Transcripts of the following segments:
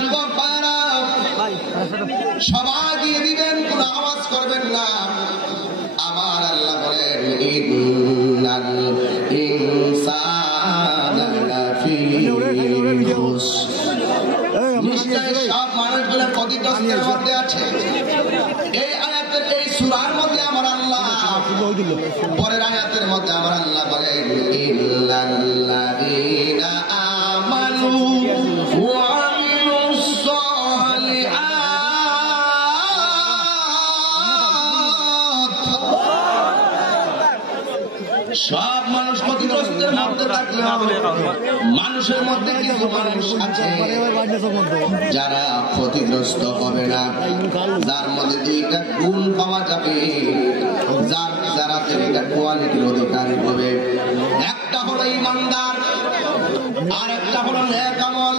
যুবক ভাইরা সবাই দিয়ে দিবেন, কোন আওয়াজ করবেন না। আমার আল্লাহ বলেন ইন্নাল ইনসানা লাফি খুসর, নিশ্চয় সব মানুষগুলো ক্ষতিগ্রস্তের মধ্যে আছে। এই আয়াতের এই সূরার মধ্যে আমার আল্লাহ পরের আয়াতের মধ্যে আমার আল্লাহ বলেন ইল্লাল্লাযীনা আমানু ওয়া আমিলুস সালিহাত। সব মানুষ ক্ষতিগ্রস্তের মধ্যে থাকলেও মানুষের মধ্যে কিছু মানুষ আছে যারা ক্ষতিগ্রস্ত হবে না, যার মধ্যে দুইটা গুণ পাওয়া যাবে, যারা এটা কোয়ালিটির অধিকারী হবে। একটা হলো ইমানদার, আর একটা হলো নেক আমল।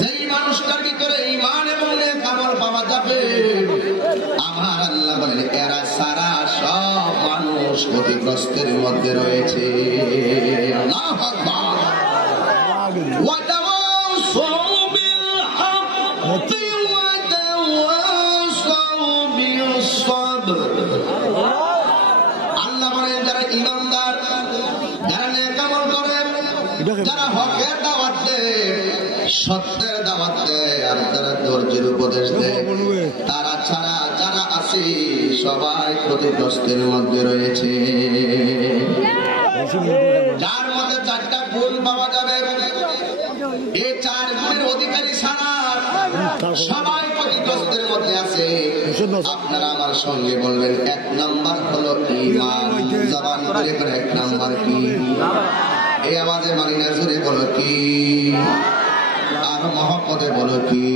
যেই মানুষটার ভিতরে ঈমান এবং নেক আমল পাওয়া যাবে, আমার আল্লাহ বলেন এরা সারা সব মানুষ ক্ষতিগ্রস্তের মধ্যে রয়েছে। আল্লাহু আকবার। ওয়া তাওয়াসাউ বিল হাক্কি ওয়া তাওয়াসাউ বিস সাবর। আল্লাহ বলেন যারা ঈমানদার, যারা নেক আমল করে, যারা হকের দাওয়াত দেয়, সত্যের দাওয়াত দেয়, আর যারা ধৈর্যের উপদেশ দেয়, তারা ছাড়া যারা আছে সবাই ক্ষতিগ্রস্তের মধ্যে রয়েছে। যার মধ্যে চারটা গুণ পাওয়া যাবে, এই চার গুণের অধিকারী ছাড়া সবাই ক্ষতিগ্রস্তের মধ্যে আছে। আপনারা আমার সঙ্গে বলবেন, এক নাম্বার হলো ঈমান। জবান করে করে এক নাম্বার কি? এই আওয়াজে মানি না, জোরে বলো কি, আর মহব্বতে বলো কি?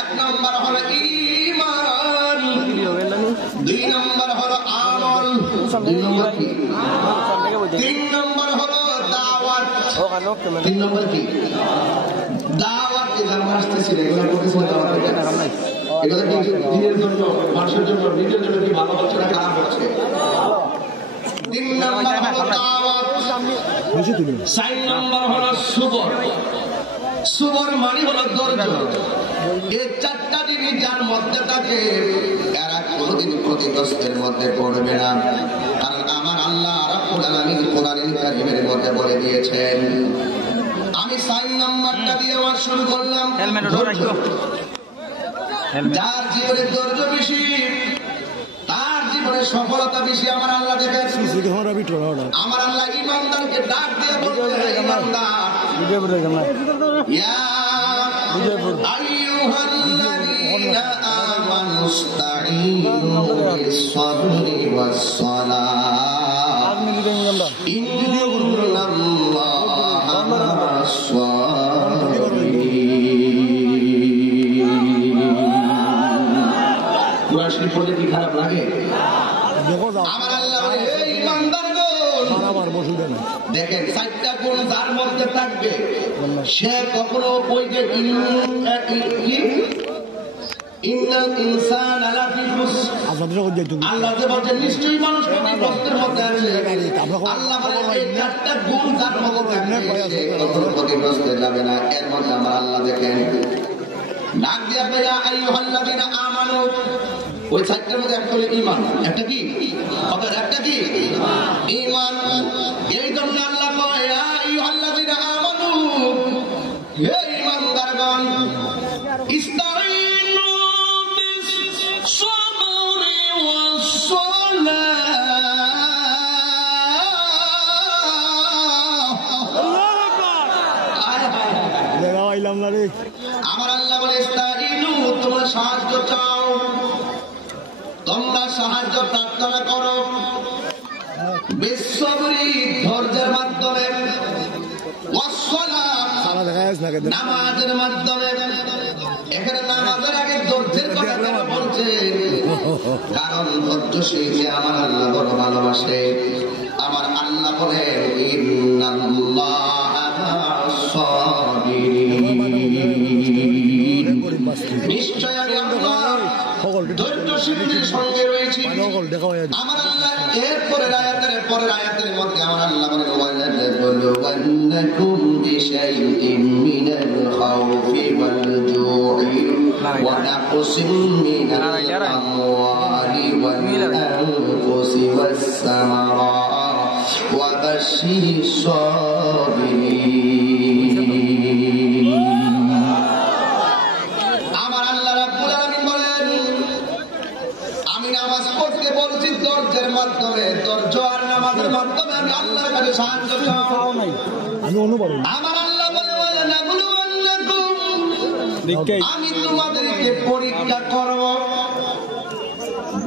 এক নাম্বার হলো ঈমান, দুই নাম্বার হলো আমল, দুই নাম্বার কি? তিন নাম্বার হলো দাওয়াত। তিন নাম্বার কি? দাওয়াত। যারা আসতেছিল এগুলো করতেছিল দাওয়াত, এগুলো কি দিনের জন্য, মানুষের জন্য, নিজের জন্য কি ভালো হচ্ছে না খারাপ হচ্ছে? তিন নাম্বার হলো দাওয়াত, চার নাম্বার হলো সবর। সবর মানে হলো ধৈর্য। এই চারটা জিনিস যার মধ্যে থাকে, এরা কোনোদিন ক্ষতিগ্রস্তের মধ্যে পড়বে না। কারণ আমার আল্লাহ রাব্বুল আলামিন কোরআনুল কারীমের মধ্যে বলে দিয়েছেন। আমি 4 নাম্বারটা দিয়ে ওয়াজ শুরু করলাম। যার জীবনে ধৈর্য বেশি, তার জীবনে সফলতা বেশি। আমার আল্লাহ দেখেন, আমার আল্লাহ ঈমানদারকে ডাক দিয়ে বলতে, ঈমানদার ইয়া আইয়ুহাল্লাযীনা আমানুস্তাঈনু বিস-সাবরি ওয়াস-সালাহ ইন্নাল্লাহা মা'আস-সাবিরিন। কুরআন শরীফ পড়লে কি খারাপ লাগে? আমার আল্লাহ বলে, এই ঈমানদারগণ, দেখেন চারটা গুণ যার মধ্যে থাকবে, সে কখনো ওই যে ইন্নাল ইনসানা লাফি খুসর, আল্লাহ যে বলেন নিশ্চয়ই মানুষ ক্ষতিগ্রস্তের মধ্যে আছে। আল্লাহ বলেন এই চারটা গুণ যার মধ্যে থাকবে, সে কখনো ক্ষতিগ্রস্তে যাবে না। এর মধ্যে আমার আল্লাহ দেখেন ডাক দিয়া, ইয়া আইয়ুহাল্লাযীনা আমানু। ওই চারটার মধ্যে একটা হলো ঈমান, একটা কি? একটা কি? ঈমান। এই জন্য আল্লাহ কয়, ইয়া আইয়ুহাল্লাযীনা আমানু, হে ঈমানদারগণ, ইস্তাঈনু বিস-সাবরি ওয়াস-সালাহ। আমার আল্লাহ বলে, ইস্তাঈনু, তোমরা সাহায্য চাও, তোমরা সাহায্য প্রার্থনা করো, বিস-সাবরি, ধৈর্যের মাধ্যমে, ওয়াস-সালাহ, নামাজের মাধ্যমে। এখানে নামাজের আগে ধৈর্যের কথা কেন বলছে? কারণ ধৈর্যশীল যে আমার আল্লাহ বড় ভালোবাসে। আমার আল্লাহ বলেন, ইন্নাল্লাহা মা'আস-সাবিরিন, নিশ্চয় আমি আল্লাহ ধৈর্যশীলদের সঙ্গে রয়েছি। আমার আল্লাহ পরের আয়াতের মধ্যে আমার আল্লাহ বলেন, ওয়ালানাবলুওয়ান্নাকুম বিশাইইন মিনাল খাউফ আনফুসিম মিনাল আমওয়ালি ওয়াল আনফুসি ওয়াস সামারাত ওয়া বাশশিরিস সাবিরিন। আমার আল্লাহ রাব্বুল আলামিন বলেন, আমি নামাজ পড়তে বলছি ধৈর্যের মাধ্যমে, ধৈর্য আর নামাজের মাধ্যমে আমি আল্লাহর কাছে সাহায্য চাই। আমার আল্লাহ বলে আমি তোমাদেরকে পরীক্ষা করব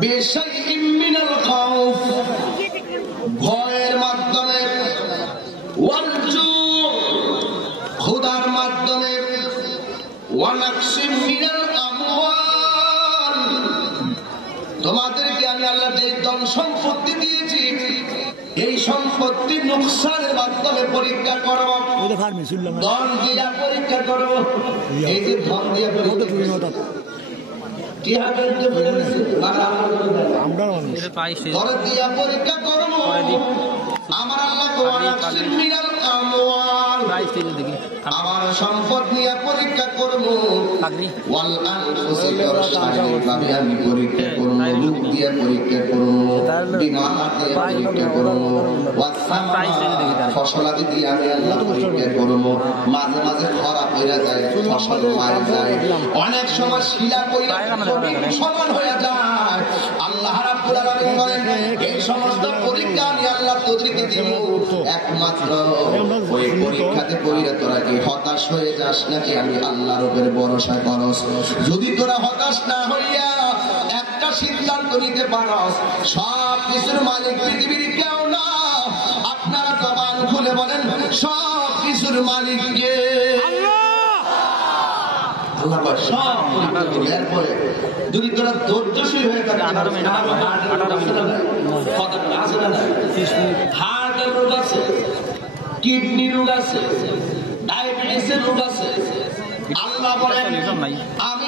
বিশাইইম মিনাল খাউফ, ভয়ের মাধ্যমে, ওয়াল জু, ক্ষুধার মাধ্যমে, ওয়া নাকসিম মিনাল আমওয়াল, তোমাদেরকে আমি আল্লাহ যে ধন সম্পত্তি দিয়েছি এই সম্পত্তি নুকসানের মাধ্যমে পরীক্ষা করব, ধন দিয়া পরীক্ষা করব। এই যে ধন দিয়া পরীক্ষা করব, আমার আল্লাহ আমার সম্পদ নিয়ে পরীক্ষা করব, আমি পরীক্ষা করব, রূপ দিয়ে পরীক্ষা করব, বিমার দিয়ে পরীক্ষা করব, ফসলাদি দিয়ে আমি আল্লাহ পরীক্ষা করব। মাঝে মাঝে খরা হয়ে যায়, ফসল মারা যায়, অনেক সময় শিলা কইরা সমান হয়ে যায়। আল্লাহ রাব্বুল আলামিন বলেন এই সমস্ত পরীক্ষা আমি আল্লাহ তোদেরকে দেব, একমাত্র ওই পরীক্ষাতে পড়িয়া তোরা কি হতাশ হয়ে যাস নাকি আমি আল্লাহর উপরে ভরসা করস। যদি তোরা হতাশ না হইয়া একটা সিদ্ধান্ত নিতে পারস, সব কিছুর মালিক পৃথিবীর কেউ না, আপনারা জবান খুলে বলেন সব কিছুর মালিক কে? যদি তোরা ধৈর্যশীল হয়ে থাকে, হার্টের রোগ আছে, কিডনি রোগ আছে, ডায়াবেটিসের রোগ আছে, আল্লাহ বলেন আমি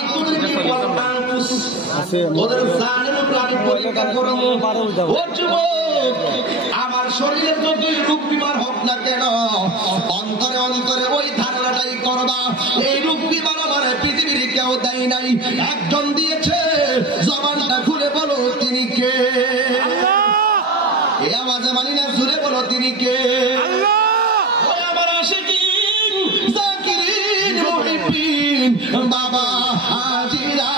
তোদের জানের উপর আমি পরীক্ষা করব। ও যুবক, আমার শরীরে যতই রোগ বিমার হোক না কেন, অন্তরে অন্তরে ওই ধারণাটাই করবা এই রোগ বিমার আমার পৃথিবীর কেউ দেয় নাই, একজন দিয়েছে। জবানটা খুলে বলো তিনি কে? এই আওয়াজে মানি না, জুড়ে বলো তিনি কে? ওই আমার আশিকিন, জাকিরিন, মুহিব্বিন, বাবা হাজিরা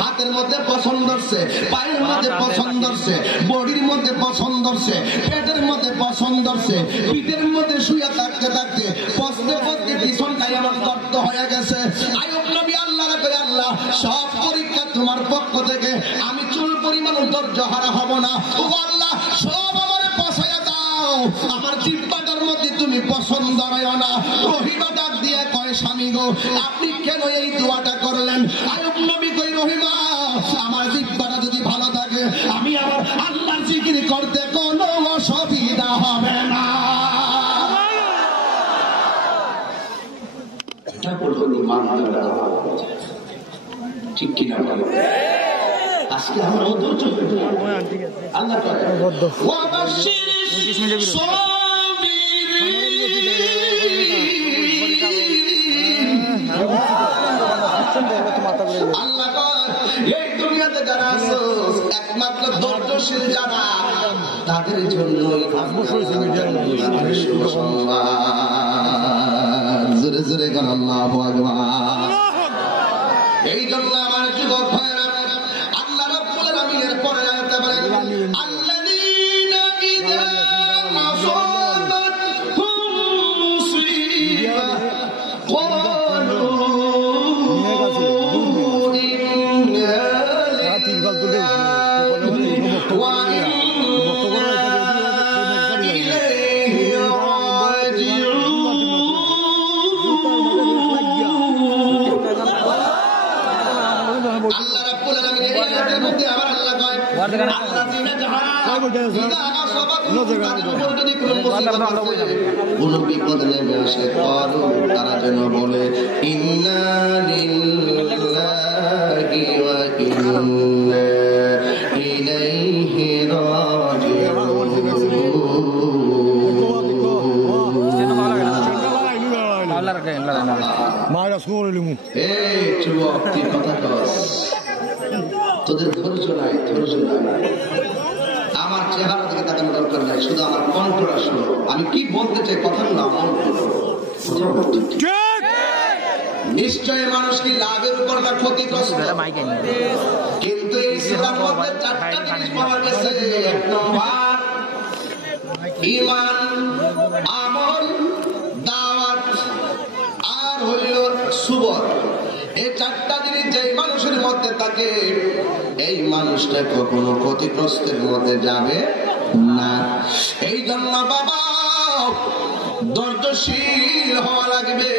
হাতের মধ্যে পছন্দ হচ্ছে, পায়ের মধ্যে পছন্দ হচ্ছে, বডির মধ্যে পছন্দ হচ্ছে, পেটের মধ্যে পছন্দ হচ্ছে, পিঠের মধ্যে শুয়ে থাকতে থাকতে পছতে পছতে পিছনটাই আমার দর্দ হয়ে গেছে। আইয়ুব নবী আল্লাহ রাখে, আল্লাহ সব পরীক্ষা তোমার পক্ষ থেকে, আমি চুল পরিমাণ ধৈর্য হারা হব না। ও আল্লাহ সব আমার পছায়া দাও, আমার জিহ্বাটার মধ্যে তুমি পছন্দ হয় না। রহিমা ডাক দিয়ে কয়, স্বামী গো আপনি কেন এই দোয়াটা করলেন? আইয়ুব নবী কই, রহিমা আমার জিহ্বাটা যদি ভালো থাকে আমি আমার আল্লাহর জিকির করতে কোনো অসুবিধা হবে না। ঠিক কিনা বলো? আজকে আমার অধৈর্য আল্লাহ এই দুনিয়াতে যারা আছো একমাত্র ধৈর্যশীল যারা, তাদের জন্যই জোরে জোরে কর আল্লাহু আকবার। এই জন্য আমার যুবক ভাইরা আল্লাহ রাব্বুল আলামিনের পরে আয়াতে বলেন, আল্লাযীনা ইযা আসাবাতহুম মুসিবা ক্বালু ইন্না লিল্লাহি ওয়া কোন বিপদ নেমে আসে তারা যেন বলে ইন্না লিল্লাহি ওয়া ইন্না ইলাইহি রাজিউন। যুবক কি কথা কস, তোদের ধৈর্য নাই, ধৈর্য নাই। আমার চেহারা দিকে তাকানোর দরকার নাই, শুধু আমার কণ্ঠটা শোনো। আমি কি বলতে চাই কথাগুলো আমল করো। নিশ্চয় মানুষ কি লাভের উপর না ক্ষতিগ্রস্ত, কিন্তু এই ইসলামের মধ্যে চারটা জিনিস পাওয়া গেছে। এক নম্বর ঈমান, আমল, দাওয়াত আর হইল সুবর। এই চারটা জিনিস যে মানুষের মধ্যে থাকে এই মানুষটা কখনো ক্ষতিগ্রস্তের মধ্যে যাবে না। এই জন্য বাবা ধৈর্যশীল হওয়া লাগবে,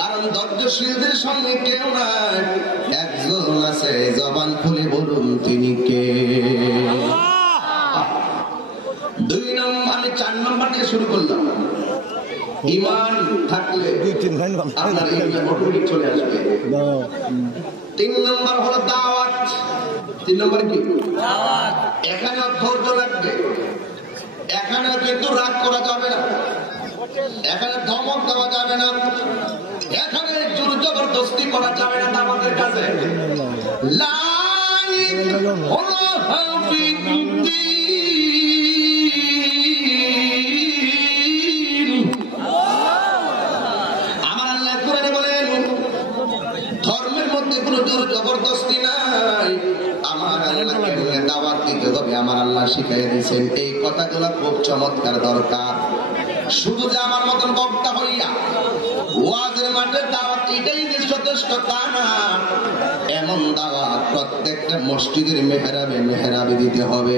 কারণ ধৈর্যশীলদের সঙ্গে কেউ নাই, একজন আছে। জবান খুলে বলুন তিনি কে? 2 নম্বর, আমি 4 নম্বর দিয়ে শুরু করলাম। ঈমান থাকলে আপনার ঈমান অটোমেটিক চলে আসবে। 3 নম্বর হলো দাওয়াত। 3 নম্বর কি? দাওয়াত। এখানে ধৈর্য লাগবে, এখানে কিন্তু রাগ করা যাবে না, এখানে ধমক দেওয়া যাবে না, এখানে জোর জবরদস্তি করা যাবে না। দাওয়াতের কাছে আমার আল্লাহ কোরআনে বলেন ধর্মের মধ্যে কোনো জোর জবরদস্তি নাই। আমার আল্লাহকে দাওয়াত দিতে হবে, আমার আল্লাহ শিখাইয়া দিয়েছেন। এই কথাগুলো খুব চমৎকার দরকার। শুধু যে আমার মতন বক্তা হইয়া ওয়াজের মাঠে দাওয়াত এটাই যে যথেষ্ট তা না। এমন দাওয়াত প্রত্যেকটা মসজিদের মেহরাবে মেহরাবে দিতে হবে।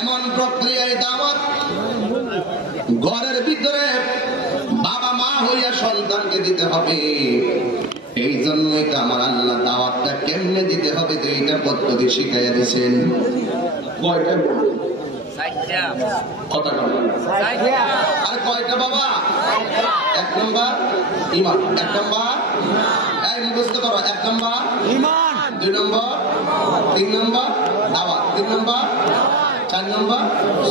এমন প্রক্রিয়ায় দাওয়াত ঘরের ভিতরে বাবা মা হইয়া সন্তানকে দিতে হবে। এই জন্যই তো আমার আল্লাহ দাওয়াতটা কেমনে দিতে হবে 2টা পদ্ধতি শিখাইয়া দিয়েছেন। কয়টা? আর কয়টা বাবা? 1 নম্বর ঈমান, 1 নম্বর এই মুখস্থ করো, 1 নম্বর ঈমান, 2 নম্বর, 3 নম্বর দাওয়াত, 3 নম্বর, 4 নম্বর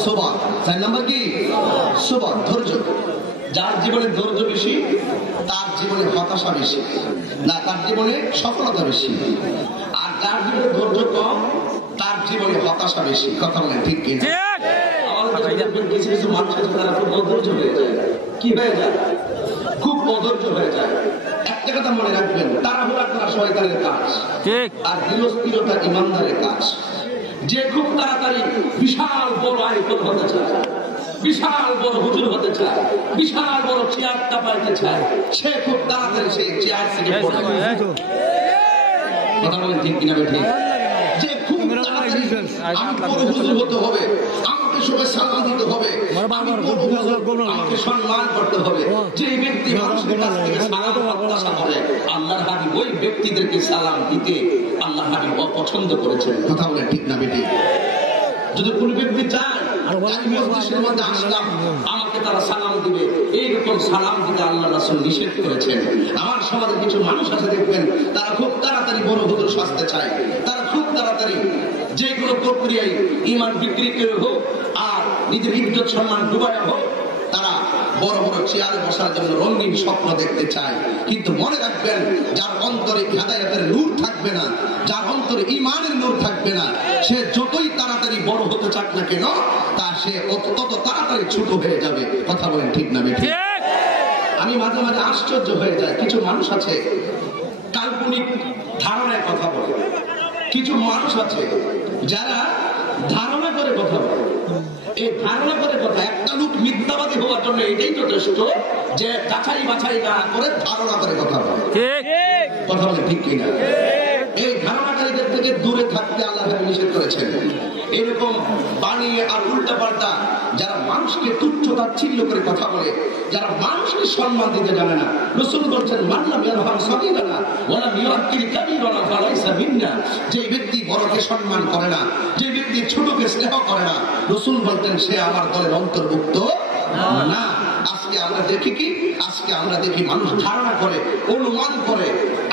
সবর। 4 নম্বর কি? সবর, ধৈর্য। যার জীবনে ধৈর্য বেশি তার জীবনে হতাশা বেশি না, তার জীবনে সফলতা বেশি। আর যার জীবনে ধৈর্য কম তার জীবনে হতাশা বেশি। কথা বলেন ঠিক কিনা? কিছু কিছু মানুষ আছে তারা খুব অধৈর্য হয়ে যায়। কি হয়ে যায়? খুব অধৈর্য হয়ে যায়। একটা কথা মনে রাখবেন, তাড়াহুড়া করা শয়তানের কাজ, আর ধীরস্থিরতা ইমানদারের কাজ। যে খুব তাড়াতাড়ি বিশাল বড় আইকন হতে চায়, বিশাল বড় হুজুর হতে চায়, বিশাল বড় চেয়ারটা পাইতে চায়, সে খুব তাড়াতাড়ি সেই চেয়ার থেকে পড়ে যায়। কথা বলেন ঠিক কিনা? ঠিক। যে খুব তাড়াতাড়ি আমি বড় হুজুর হতে হবে, আমাকে সবাই সালাম দিতে হবে, আমি বড় হুজুর, আমাকে সম্মান করতে হবে, যে ব্যক্তি মানুষের কাছ থেকে সালাম প্রত্যাশা করে, আল্লাহর হাবিব ওই ব্যক্তিদেরকে সালাম দিতে আল্লাহর হাবিব অপছন্দ করেছেন। কথা বলেন ঠিক না বেটি? যদি কোন ব্যক্তি চায় মসজিদের মধ্যে আসলাম আমাকে তারা সালাম দিবে, এইরকম সালাম দিতে আল্লাহ রাসূল নিষেধ করেছেন। আমার সমাজে কিছু মানুষ আছে দেখবেন তারা খুব তাড়াতাড়ি বড় হুজুর সাজতে চায়, তারা খুব তাড়াতাড়ি যে কোনো প্রক্রিয়ায় ঈমান বিক্রি করে হোক আর নিজের ইজ্জত সম্মান ডুবায়া হোক তারা বড় বড় চেয়ারে বসার জন্য রঙিন স্বপ্ন দেখতে চায়। কিন্তু মনে রাখবেন, যার অন্তরে হিদায়াতের নূর থাকবে না, যার অন্তরে ঈমানের নূর থাকবে না, সে যতই তাড়াতাড়ি বড় হতে চাক না কেন তা সে তত তাড়াতাড়ি ছোট হয়ে যাবে। কথা বলেন ঠিক না বেঠিক? আমি মাঝে মাঝে আশ্চর্য হয়ে যায়, কিছু মানুষ আছে কাল্পনিক ধারণায় কথা বলে, কিছু মানুষ আছে যারা ধারণা করে কথা বলে। এই ধারণা করে কথা, একটা লোক মিথ্যাবাদী হওয়ার জন্য এটাই যথেষ্ট যে যাচাই বাছাই না করে ধারণা করে কথা বলে। কথা বলে ঠিক কিনা? এই ধারণাকারীদের থেকে দূরে থাকতে আল্লাহ নিষেধ করেছেন। এরকম বানিয়ে আর উল্টা পাল্টা যারা মানুষকে তুচ্ছ তাচ্ছিল্য করে কথা বলে, যারা মানুষকে সম্মান দিতে জানে না, রাসূল বলেছেন মাল্লাম ইয়ারহাম সাগীরানা ওয়া লাম ইউআক্কির কাবীরানা ফালাইসা মিন্না। যে ব্যক্তি বড়কে সম্মান করে না, যে ব্যক্তি ছোটকে স্নেহ করে না, রাসূল বলতেন সে আমার দলের অন্তর্ভুক্ত না। আজকে আমরা দেখি কি? আজকে আমরা দেখি মানুষ ধারণা করে, অনুমান করে,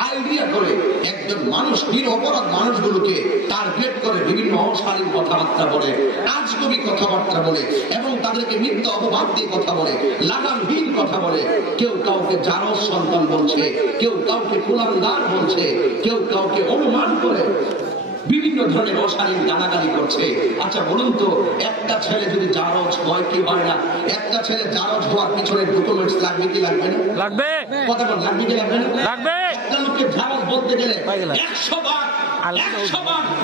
আই আইডিয়া করে একজন মানুষ নিরপরাধ মানুষগুলোকে টার্গেট করে বিভিন্ন অশালীন কথাবার্তা বলে, আজগবি কথাবার্তা বলে এবং তাদেরকে মিথ্যা অপবাদ দিয়ে কথা বলে, লাগামহীন কথা বলে। কেউ কাউকে জারজ সন্তান বলছে, কেউ কাউকে কুলাঙ্গার বলছে, কেউ কাউকে অনুমান করে বিভিন্ন ধরনের অশালীন গালাগালি করছে। আচ্ছা বলুন তো, একটা ছেলে যদি জারজ হয় কি হয় না? একটা ছেলে জারজ হওয়ার পিছনে ডকুমেন্টস লাগবে কি লাগবে না? লাগবে। কথা বল, লাগবে কি লাগবে না? লাগবে। একটা লোককে জারজ বলতে গেলে 100 বার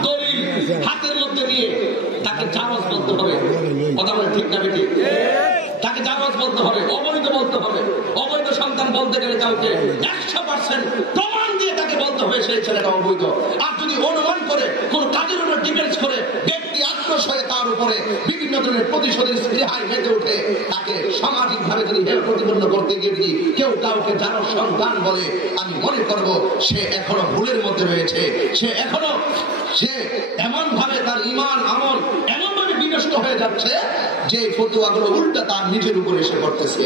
দলিল হাতের মধ্যে নিয়ে তাকে জারজ বলতে হবে। কথা বলে ঠিক না বেটি? তাকে জারজ বলতে হবে, অবৈধ বলতে হবে। অবৈধ সন্তান বলতে গেলে কাউকে 100% প্রমাণ দিয়ে তাকে বলতে হবে সেই ছেলেটা অবৈধ। আর যদি অনুমান করে কোন কাজের উপর ডিপেন্ডস করে ব্যক্তি আক্রোশ হয়ে তার উপরে বিভিন্ন ধরনের প্রতিশোধের স্পৃহায় মেতে উঠে তাকে সামাজিক ভাবে যদি হেয় প্রতিপন্ন করতে গিয়ে যদি কেউ কাউকে জারজ সন্তান বলে, আমি মনে করব সে এখনো ভুলের মধ্যে রয়েছে। সে এমন ভাবে তার ঈমান আমল এমন ভাবে বিনষ্ট হয়ে যাচ্ছে যে ফতোয়াগুলো উল্টা তার নিজের উপরে এসে পড়তেছে।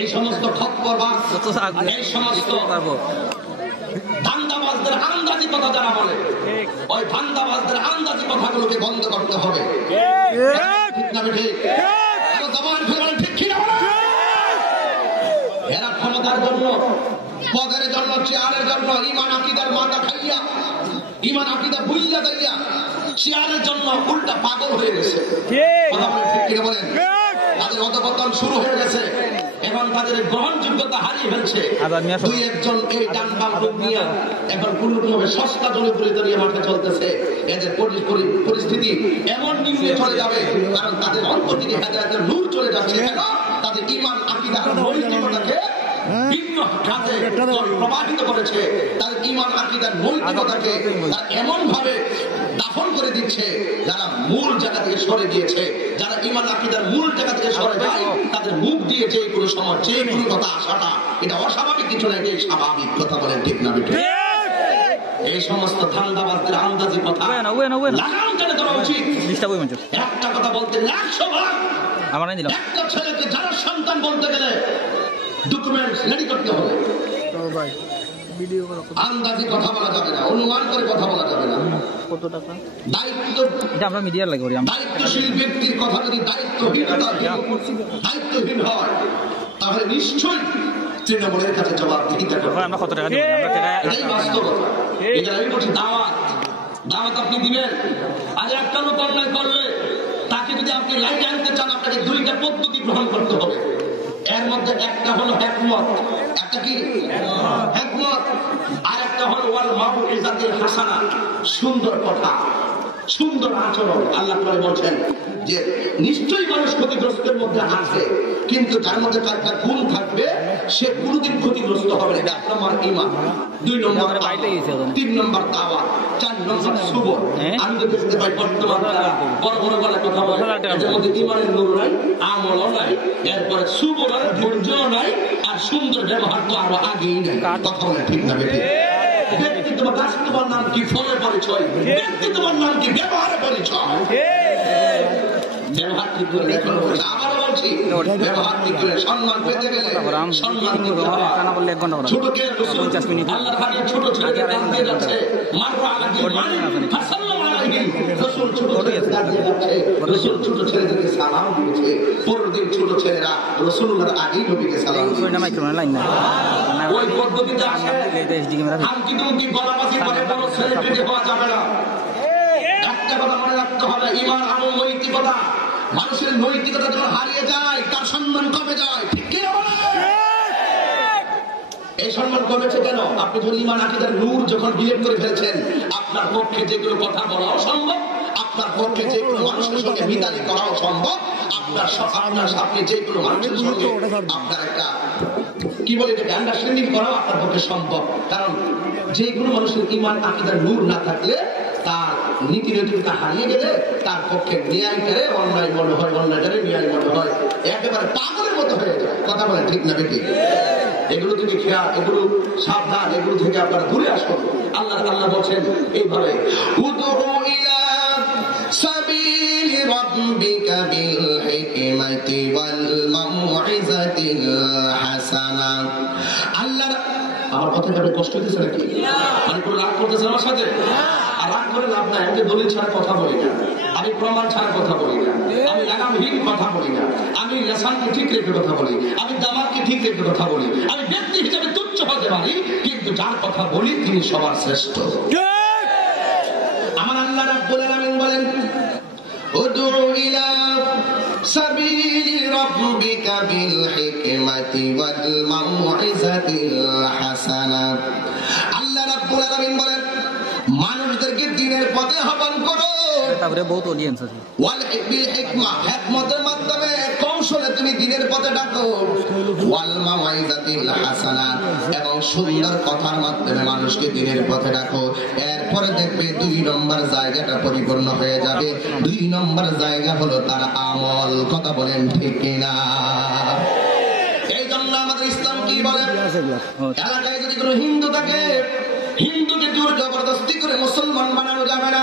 এই সমস্ত খপ্পরবাজ, এই সমস্ত ধান্দাবাজদের আন্দাজি কথা যারা বলে, ওই ধান্দাবাজদের আন্দাজি কথাগুলোকে বন্ধ করতে হবে। ঠিক না বেঠিক? ঠিক কিনা? এরা ক্ষমতার জন্য, পদের জন্য, চেয়ারের জন্য ঈমান আকীদার মাথা খাইয়া, ঈমান আকীদা ভুইলা যাইয়া চেয়ারের জন্য উল্টা পাগল হয়ে গেছে। কথা বলেন ঠিক কিনা বলেন? তাদের অধঃপতন শুরু হয়ে গেছে এবং তাদের গ্রহণযোগ্যতা হারিয়ে ফেলছে। দুই একজন এই ডান বাম রূপ নিয়ে এখন কোনভাবে সস্তা জনপ্রিয়তা নিয়ে মাঠে চলতেছে। এদের পরিস্থিতি এমন নিম্নে চলে যাবে কারণ তাদের অন্তর থেকে হাজার নূর চলে যাচ্ছে। কেন? তাদের ঈমান আকীদার নৈতিকতাকে ভিন্ন খাতে প্রবাহিত করেছে। তাদের ঈমান আকীদার নৈতিকতাকে এমন ভাবে দাফন করে দিচ্ছে যারা মূল জায়গা থেকে সরে গিয়েছে। যারা ঈমান আকীদার মূল জায়গা থেকে সরে যায় তাদের মুখ দিয়ে যে কোনো সময় যে কোনো কথা আসাটা এটা অস্বাভাবিক কিছু না, এটাই স্বাভাবিক। কথা বলেন ঠিক না বেঠিক? এই সমস্ত ধান্দাবাজদের আন্দাজি কথা লাগাম টেনে দেওয়া উচিত। একটা কথা বলতে 100 বার। একটা ছেলেকে যারা সন্তান বলতে গেলে ডকুমেন্টস রেডি করতে হবে। আন্দাজি কথা বলা যাবে না, অনুমান করে কথা বলা যাবে না। কত টাকা দায়িত্ব এটা আমরা মিডিয়ার লাগে করি। দায়িত্বশীল ব্যক্তির কথা যদি দায়িত্বহীন হয় তাহলে নিশ্চয়ই তৃণমূলের কাছে জবাবদিহিতা করবে। আমরা কত টাকা দেব? এটাই বাস্তবতা। এটা আমি বলছি দাওয়াত আপনি দিবেন। আজ একটা লোক অন্যায় করলে তাকে যদি আপনি লাইনে আনতে চান আপনাকে 2টা পদ্ধতি গ্রহণ করতে হবে। এর মধ্যে একটা হলো হিকমত, একটা কি হিকমত, আর একটা হলো ওয়াল মাউইজাতুল হাসানা, সুন্দর কথা, সুন্দর আচরণ। আল্লাহ তাআলা বলেন যে নিশ্চয়ই মানুষ ক্ষতিগ্রস্তের মধ্যে আছে, কিন্তু যার মধ্যে 4টা গুণ থাকবে সে কোনোদিন ক্ষতিগ্রস্ত হবে না। 1 নম্বর ঈমান, 2 নম্বর 3 নম্বর দাওয়াত, 4 নম্বর সুবর। আমি তো দেখতে পাই বর্তমান বড় বড় গলা কথা বলে, এর মধ্যে ঈমানের নূর নাই, আমলও নাই, এরপরে সুবর আর ধৈর্য নাই, আর সুন্দর ব্যবহার তো আরো আগেই নাই। কথা বলে ঠিক না বেঠিক? ব্যক্তি তোমার বাস্তবতার নাম কি? ফলের পরিচয়। ব্যক্তি তোমার নাম কি? ব্যবহারের পরিচয়। ব্যবহার ঠিক করে দেখুন। আবারও বলছি, ব্যবহার ঠিক করে সম্মান পেতে গেলে সম্মান দিতে হবে। ছোটকে রাসূল আল্লাহর হাবিব ছোট ছেলেকে কাঁদতে যাচ্ছে, মাররা আলাইহি ফাসাল্লামু আলাইহি। রাসূল ছোট ছেলেকে কাঁদতে যাচ্ছে, রাসূল ছোট ছেলেদেরকে সালাম দিয়েছে। পরের দিন ছোট ছেলেরা রাসূলুল্লাহর আগেই নবীকে সালাম দিয়েছে। ওই পদ্ধতিতে আসে হামকি গলাবাজি করে বড় সেলিব্রিটি হওয়া যাবে না। একটা কথা মনে রাখতে হবে, ঈমান আমল নৈতিকতা। মানুষের নৈতিকতা যখন হারিয়ে যায় তার সম্মান কমে যায়। ঠিক কি না? এই সম্মান কমেছে কেন? আপনি যখন ঈমান আকীদার নূর যখন বিলীন করে ফেলেছেন, আপনার পক্ষে যেগুলো কথা বলাও সম্ভব, আপনার পক্ষে যে কোনো মানুষের সঙ্গে মিতালি করাও সম্ভব, আপনার আপনি যে কোনো মানুষের সঙ্গে আপনার একটা কি বলে এটাকে আন্ডারস্ট্যান্ডিং করাও আপনার পক্ষে সম্ভব। কারণ যে কোনো মানুষের ঈমান আকীদার নূর না থাকলে, তার নীতি নৈতিকতা হারিয়ে গেলে তার পক্ষে ন্যায়টারে অন্যায় মনে হয়, অন্যায়টারে ন্যায় মনে হয়, একেবারে পাগলের মতো হয়ে যায়। কথা বলে ঠিক না বেঠিক? এগুলো থেকে খেয়াল, এগুলো সাবধান, এগুলো থেকে আপনারা দূরে আসুন। আল্লাহ বলছেন এইভাবে, উদউ ইলা সাবিলি রাব্বিকা বিল হিকমাতি ওয়াল মাউইজাতিল হাসানা। কথা আপনি কষ্ট হইতেছে নাকি? মানে কোনো রাগ করতেছেন আমার সাথে? আর রাগ করে লাভ নাই। আমি দলিল ছাড়া কথা বলি না, আমি প্রমাণ ছাড়া কথা বলি না, আমি লাগামহীন কথা বলি না, আমি লেসানকে ঠিক রেখে কথা বলি, আমি দামাতকে ঠিক রেখে কথা বলি। আমি ব্যক্তি হিসেবে তুচ্ছ হতে পারি, কিন্তু যার কথা বলি তিনি সবার শ্রেষ্ঠ। আমার আল্লাহ রাব্বুল আলামিন বলেন, উদউ ইলা সাবিলি রাব্বিকা বিল হিকমাতি ওয়াল মাউইযাতিল হাসানা। আল্লাহ রাব্বুল আলামিন বলেন, মানুষদেরকে দ্বীনের পথে আহ্বান করো, তারপরে বহুত অডিয়েন্স আছে, ওয়াল হিকমা, হিকমতের মাধ্যমে কৌশলে তুমি দ্বীনের পথে ডাকো, ওয়াল মাউইযাতিল হাসানা, এবং সুন্দর কথার মাধ্যমে মানুষকে দ্বীনের পথে ডাকো। এরপরে দেখবে 2 নম্বর জায়গাটা পরিপূর্ণ হয়ে যাবে। 2 নম্বর জায়গা হলো তার আমল। কথা বলেন ঠিক কিনা? এই জন্য আমাদের ইসলাম কি বলে, এলাকায় যদি কোনো হিন্দু থাকে, হিন্দুকে জোর জবরদস্তি করে মুসলমান বানানো যাবে না।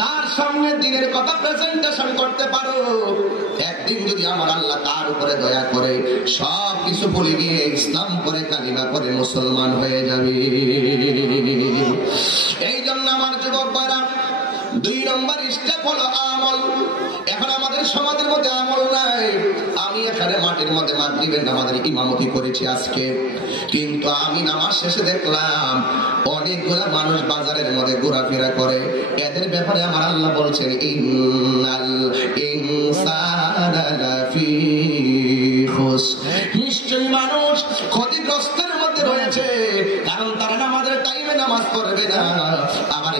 তার সামনে দ্বীনের কথা প্রেজেন্টেশন করতে পারো। একদিন যদি আমার আল্লাহ তার উপরে দয়া করে সব কিছু ভুলে গিয়ে ইসলাম পরে কালিমা পরে মুসলমান হয়ে যাবে। এই জন্য আমার যুবক ভাইরা, 2 নম্বর স্টেপ হলো আমল। এখন আমাদের সমাজের মধ্যে আমল নাই। আমি এখানে মাটির মধ্যে মাগরিবের নামাজের ইমামতি করেছি আজকে, কিন্তু আমি নামাজ শেষে দেখলাম অনেকগুলা মানুষ বাজারের মধ্যে ঘোরাফেরা করে। এদের ব্যাপারে আমার আল্লাহ বলছেন, ইন্নাল ইনসানা লাফি খুসর, নিশ্চয়ই মানুষ ক্ষতিগ্রস্তের মধ্যে রয়েছে, কারণ তারা নামাজের টাইমে নামাজ পড়বে না, আবার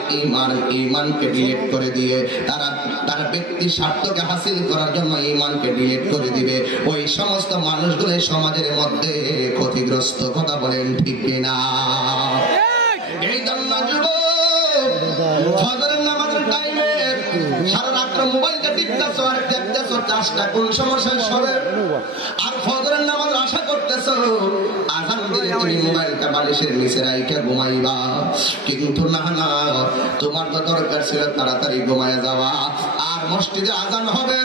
ঈমানকে ডিলিট করে দিয়ে তারা ব্যক্তি স্বার্থকে হাসিল করার জন্য ঈমানকে ডিলিট করে দিবে। ওই সমস্ত মানুষগুলো সমাজের মধ্যে ক্ষতিগ্রস্ত। কথা বলেন ঠিক কিনা? এই জন্য ফজরের নামাজের টাইমে সারা রাত মোবাইলটা টিপতেছো আর দেখতেছো চাষটা কোন সময় শেষ হবে, আর ফজরের নামাজ আশা করতেছো আযান দিলে তুমি মোবাইলটা বালিশের নিচে রাইখা ঘুমাইবা। কিন্তু না, তোমার তো দরকার ছিল তাড়াতাড়ি ঘুমায় যাওয়া। আর মসজিদে আযান হবে,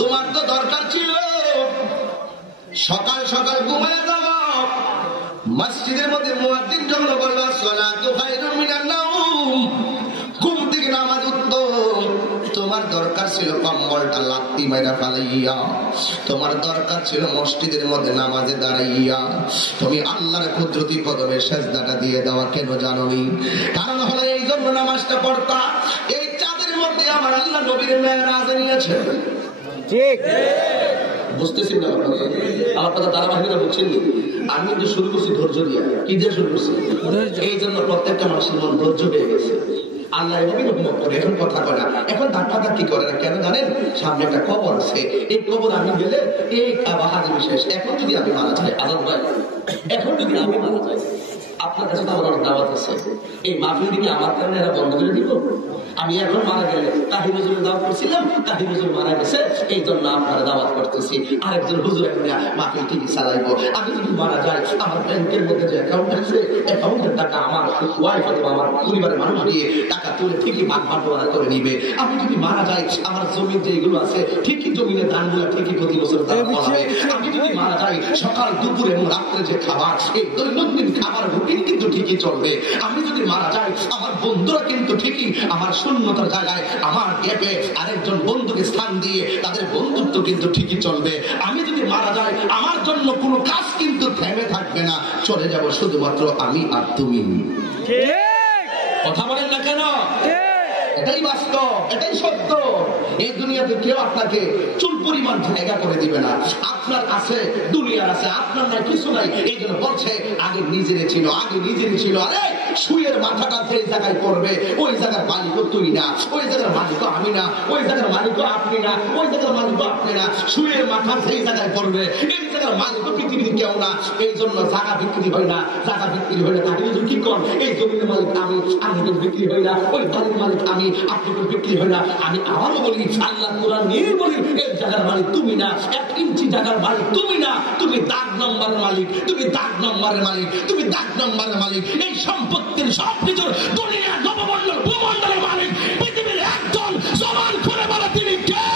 তোমার তো দরকার ছিল সকাল সকাল ঘুমায় যাওয়া। মসজিদের মধ্যে মুয়াজ্জিন যখন বলল সালাতু খায়রুম মিনান নাওম, ঘুম থেকে নামাজ উত্তম, তোমার দরকার ছিল কম্বলটা লাত্তি মাইরা ফালাইয়া, তোমার দরকার ছিল মসজিদের মধ্যে নামাজে দাঁড়াইয়া তুমি আল্লাহর কুদরতি কদমে সেজদাটা দিয়ে দেওয়া। কেন জানোনি? কারণ হলো এই জন্য নামাজটা পড়তা। এই চাঁদের মধ্যে আমার আল্লাহ নবীর মেরাজে নিয়েছে। ঠিক বুঝতেছি না আমার কথা, ধারাবাহিকতা বুঝছেন। আমি কিন্তু শুরু করছি ধৈর্য দিয়ে। কি দিয়ে শুরু করছি? এই জন্য প্রত্যেকটা মানুষের মন ধৈর্য পেয়ে গেছে। আল্লাহ এভাবেই রহমত করে, এখন কথা কয় না, এখন ধাক্কাধাক্কি করে না। কেন জানেন? সামনে একটা কবর আছে, এই কবর আমি গেলে এই বাহাদি বিশেষ। এখন যদি আমি মারা যাই, আজাদ ভাই, এখন যদি আমি মারা যাই, আপনার কাছে তো আমার অনেক দাওয়াত আছে, এই মাহফিল দিকে আমার কারণে এরা বন্ধ করে দিব? আমি এখন মারা গেলে তাহির হুজুরের দাওয়াত করছিলাম, তাহির হুজুর মারা গেছে, এই জন্য আপনারা দাওয়াত করতেছি। আরেকজন হুজুর এখন মাহফিল টিভি চালাইবো। আমি যদি মারা যাই, আমার ব্যাংকের মধ্যে যে অ্যাকাউন্ট আছে, অ্যাকাউন্টের টাকা আমার ওয়াইফ অথবা আমার পরিবারের মানুষ দিয়ে টাকা তুলে ঠিকই ভাগ বাটোয়ারা করে নিবে। আমি যদি মারা যাই, আমার জমি যেগুলো আছে ঠিকই জমিনের দানগুলো ঠিকই প্রতি বছর দান করাবে। আমি যদি মারা যাই, সকাল দুপুর এবং রাত্রে যে খাবার, এই দৈনন্দিন খাবার রুটিন কিন্তু ঠিকই চলবে। আমি যদি মারা যাই, আমার বন্ধুরা কিন্তু ঠিকই আমার শূন্যতার জায়গায় আমার গ্যাপে আরেকজন বন্ধুকে স্থান দিয়ে তাদের বন্ধুত্ব কিন্তু ঠিকই চলবে। আমি যদি মারা যাই, আমার জন্য কোনো কাজ কিন্তু থেমে থাকবে না, চলে যাব শুধুমাত্র আমি আর তুমি। কথা বলেন না কেন? এটাই বাস্তব, এটাই সত্য। এই দুনিয়াতে কেউ আপনাকে চুল পরিমাণ জায়গা করে দিবে না। আপনার আছে, দুনিয়ার আছে, আপনার নাই কিছু নাই। এই জন্য বলছে আগে নিজেরই ছিল, আগে নিজেরই ছিল। আরে সুয়ের মাথাটা যে জায়গায় পড়বে ওই জায়গার মালিকও তুই না, ওই জায়গার মালিকও আমি না, ওই জায়গার মালিকও আপনি না, ওই জায়গার মালিকও আপনি না। সুয়ের মাথা যেই জায়গায় পড়বে এই জায়গার মালিকও পৃথিবীর কেউ না। এই জন্য জায়গা বিক্রি হয় না, জায়গা বিক্রি হয় না। তাকে কি কর, এই জমির মালিক আমি, আপনি বিক্রি হয় না, ওই বাড়ির মালিক আমি, আপনি বিক্রি হয় না। আমি আবারও বলি, আল্লাহ কোরআন নিয়ে বলি, এই জায়গার মালিক তুমি না, 1 ইঞ্চি জায়গার মালিক তুমি না, তুমি দাগ নম্বরের মালিক, তুমি দাগ নম্বরের মালিক, তুমি দাগ নম্বরের মালিক। এই সম্পত্তির সবকিছুর দুনিয়া নবমণ্ডল ভূমণ্ডলের মালিক পৃথিবীর একজন। জবান করে বলে তিনি কে?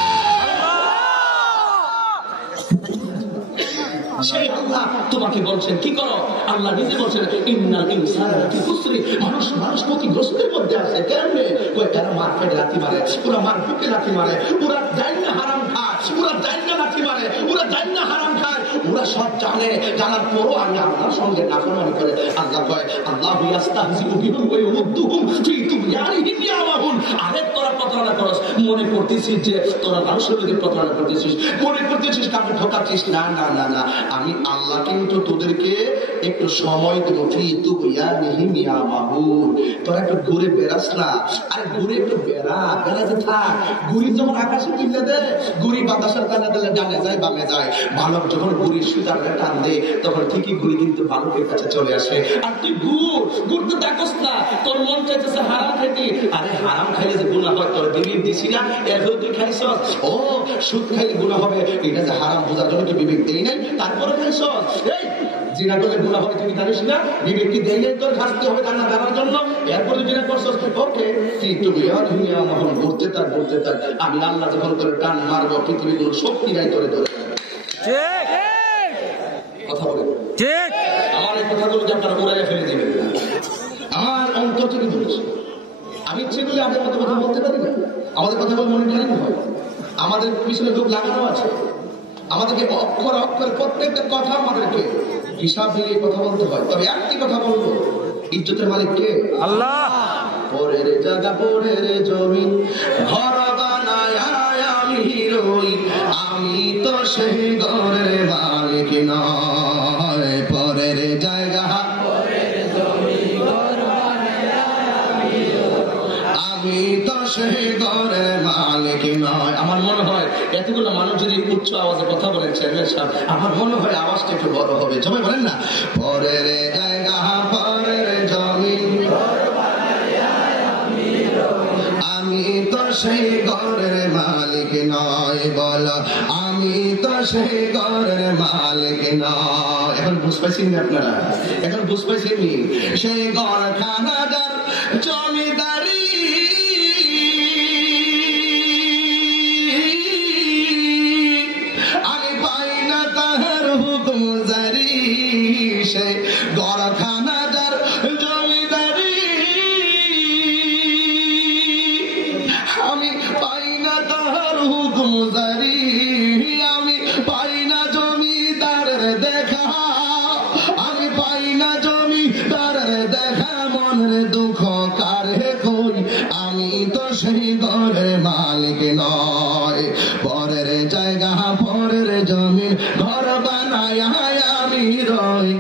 সেই আল্লাহ তোমাকে বলছেন কি করো। আল্লাহ নিজে বলছেন ইন্নাল ইনসানা লাফি খুসরি, মানুষ ক্ষতিগ্রস্তের মধ্যে আছে। কেমনে? ওই কারা মারপেট লাথি মারে, ওরা মারপিটে লাথি মারে, ওরা জান্নাত হারাম খায়, ওরা জান্নাত লাথি মারে, ওরা জান্নাত হারাম খায়, ওরা সব জানে। জানার পরও আমি আল্লাহর সঙ্গে নাফরমানি করে। আল্লাহ কয় আল্লাহু ইস্তাহজিউ বিহুম ওয়া ইউমদ্দুহুম ফি তুগয়ানিহিম ইয়ামাহুন। আরে তোরা প্রতারণা করস, মনে করতেছিস যে তোরা মানুষের লোকে প্রতারণা করতেছিস, মনে করতেছিস কাউকে ঠকাচ্ছিস। না না না না, আমি আল্লাহ কিন্তু তোদেরকে একটু সময় দেবো। ফি তুগয়ানিহিম ইয়ামাহুন, তোরা একটু ঘুরে বেড়াস না। আরে ঘুরে একটু বেড়াতে থাক। ঘুরি যখন আকাশে তুলে দে, ঘুরি বাতাসের টানে দিলে ডানে যায় বামে যায়। বালক যখন ঘুরি সুতার টান দে তখন ঠিকই ঘুরি কিন্তু বালকের কাছে চলে আসে। আর তুই ঘুরতে থাকস না, তোর মন চাইতেছে হারাম খাইতে। আরে হারাম খাইলে যে গুনাহ হয় তোর বিবেক দিছি না, এরপরে তুই খাইছস। ও সুদ খাইলে গুনাহ হবে এটা যে হারাম বোঝার জন্য তুই বিবেক দেই নাই, তারপরে খাইছস। এই জিনা করলে গুনাহ হবে তুই জানিস না, বিবেক কি দেই নাই তোর শাস্তি হবে জান্নাত দেওয়ার জন্য, এরপরে জিনা করছস। ওকে তুই তো দুনিয়া মহল ঘুরতে থাক। আমি আল্লাহ যখন তোর টান মারবো পৃথিবীর কোনো শক্তি নাই তোরে ধরে। কথা বলে ঠিক, আমার এই কথাগুলো যে আপনারা উড়াইয়া ফেলে দিবেন না, আমার অন্তর থেকে ধরেছে। আমি ইচ্ছে করলে আমাদের কথা বলতে পারি না, আমাদের কথাগুলো মনে খারাপ হয়, আমাদের পিছনে লোক লাগানো আছে, আমাদেরকে অক্ষরে প্রত্যেকটা কথা আমাদেরকে হিসাব মিলিয়ে কথা বলতে হয়। তবে একটি কথা বলবো, ইজ্জতের মালিক কে? আল্লাহ। পরের জায়গা পরের জমিন ঘর বানায় আমি রই, আমি তো সেই ঘরের মালিক নয়। পরের জায়গা পরের জমিন ঘর বানায় আমি তো সেই ঘরের মালিক নয়। আমার মনে হয় এতগুলো মানুষ যদি উচ্চ আওয়াজে কথা বলেন চেয়ারম্যান সাহেব, আমার মনে হয় আওয়াজটা একটু বড় হবে। সবাই বলেন না, পরের জায়গা পরের জমিন আমি তো সেই ঘরের মালিক নয়। বলো আমি তো সেই ঘরের মালিক নয়। এখন বুঝ পাইছেন আপনারা? এখন বুঝ পাইছেন সেই ঘরখানাদার জমিদারি আমি পাই না তাহার হুকুম জারি। সেই ঘরখানাদার জমিদারি আমি পাই না তাহার হুকুম জারি। আমি পাই না জমিদারের দেখা, আমি পাই না জমিদারের দেখা। মনের দুঃখ কারে কই, আমি তো সেই ঘরের মালিক নয়। পরের জায়গা পরের জমিন ঘর বানায় আমি রই।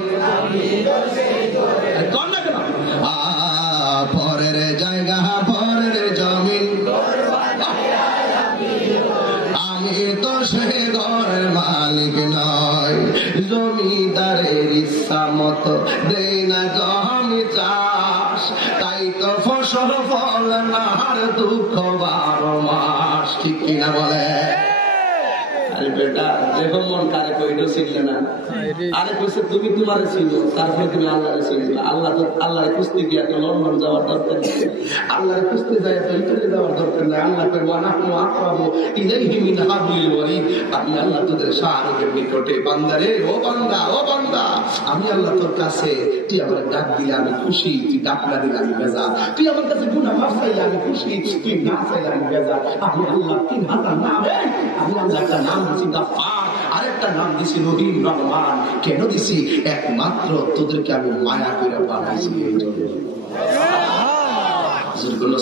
পরের জায়গা পরের জমিন আমি তো সে ঘরের মালিক নয়। জমিদারের ইচ্ছা মতো দেই না জমি চাষ, তাই তো ফসল ফল নাহার দুঃখ 12 মাস। ঠিক কিনা বলে? আরে বেটা দেখো মন কারে কইলো ছিললে না, আরে কইছে তুমি তোমারে ছিল, তারপরে তুমি আল্লাহরে ছিল। আল্লাহ তো আল্লাহর কুস্তি গিয়া তো লন্ডন যাওয়ার দরকার নেই, আল্লাহর কুস্তি যায় তো ইতালি যাওয়ার দরকার নেই। আল্লাহ কই ওয়ানাহনু আকরাবু ইলাইহি মিন হাবলিল ওয়ারিদ। আমি আল্লাহ তোদের শাহরুখের নিকটে। বান্দারে, ও বান্দা, ও বান্দা, আমি আল্লাহ তোর কাছে, তুই আমার ডাক দিলে আমি খুশি, তুই ডাক না দিলে আমি বেজার। তুই আমার কাছে গুনাহ মাফ চাইলে আমি খুশি, তুই না চাইলে আমি বেজার। আমি আল্লাহ 3000 নাম, আমি আল্লাহ একটা নাম দিছি গাফফার, আরেকটা নাম দিছি রহিম রহমান। কেন দিছি? একমাত্র তোদেরকে আমি মায়া করে বানাইছি এই জন্য।